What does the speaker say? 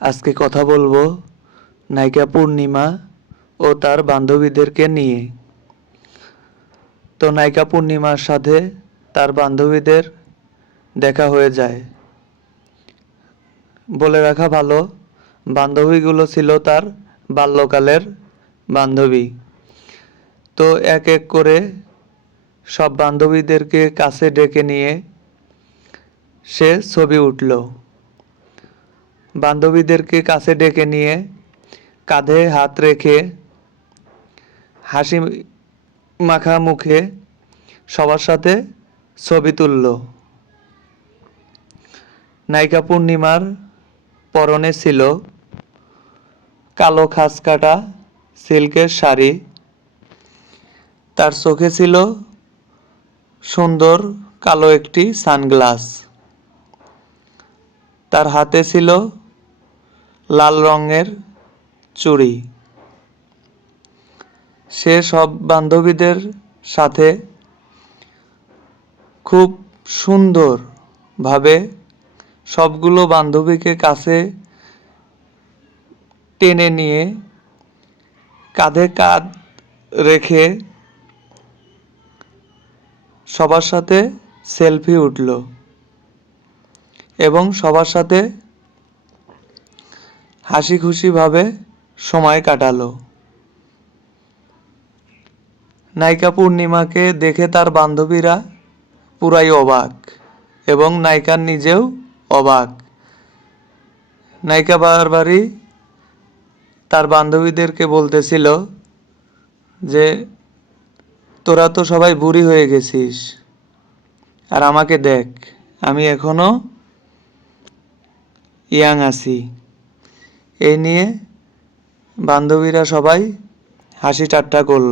আজকে কথা বলবো নায়িকা পূর্ণিমা ও তার বান্ধবীদেরকে নিয়ে। তো নায়িকা পূর্ণিমার সাথে তার বান্ধবীদের দেখা হয়ে যায়। বলে রাখা ভালো, বান্ধবীগুলো ছিল তার বাল্যকালের বান্ধবী। তো এক এক করে সব বান্ধবীদেরকে কাছে ডেকে নিয়ে সে ছবি উঠল। বান্ধবীদেরকে কাছে ডেকে নিয়ে কাঁধে হাত রেখে হাসি মাখা মুখে সবার সাথে ছবি তুলল। নায়িকা পূর্ণিমার পরনে ছিল কালো খাঁজ কাটা সিল্কের শাড়ি, তার চোখে ছিল সুন্দর কালো একটি সানগ্লাস, তার হাতে ছিল লাল রঙের চুড়ি। সে সব বান্ধবীদের সাথে খুব সুন্দরভাবে সবগুলো বান্ধবীকে কাছে টেনে নিয়ে কাঁধে কাঁধ রেখে সবার সাথে সেলফি উঠল এবং সবার সাথে হাসি খুশিভাবে সময় কাটালো। নায়িকা পূর্ণিমাকে দেখে তার বান্ধবীরা পুরাই অবাক এবং নায়িকা নিজেও অবাক। নায়িকা বারবারই তার বান্ধবীদেরকে বলতেছিল যে তোরা তো সবাই বুড়ি হয়ে গেছিস, আর আমাকে দেখ, আমি এখনো ইয়াং আছি। এই নিয়ে বান্ধবীরা সবাই হাসি ঠাট্টা করল।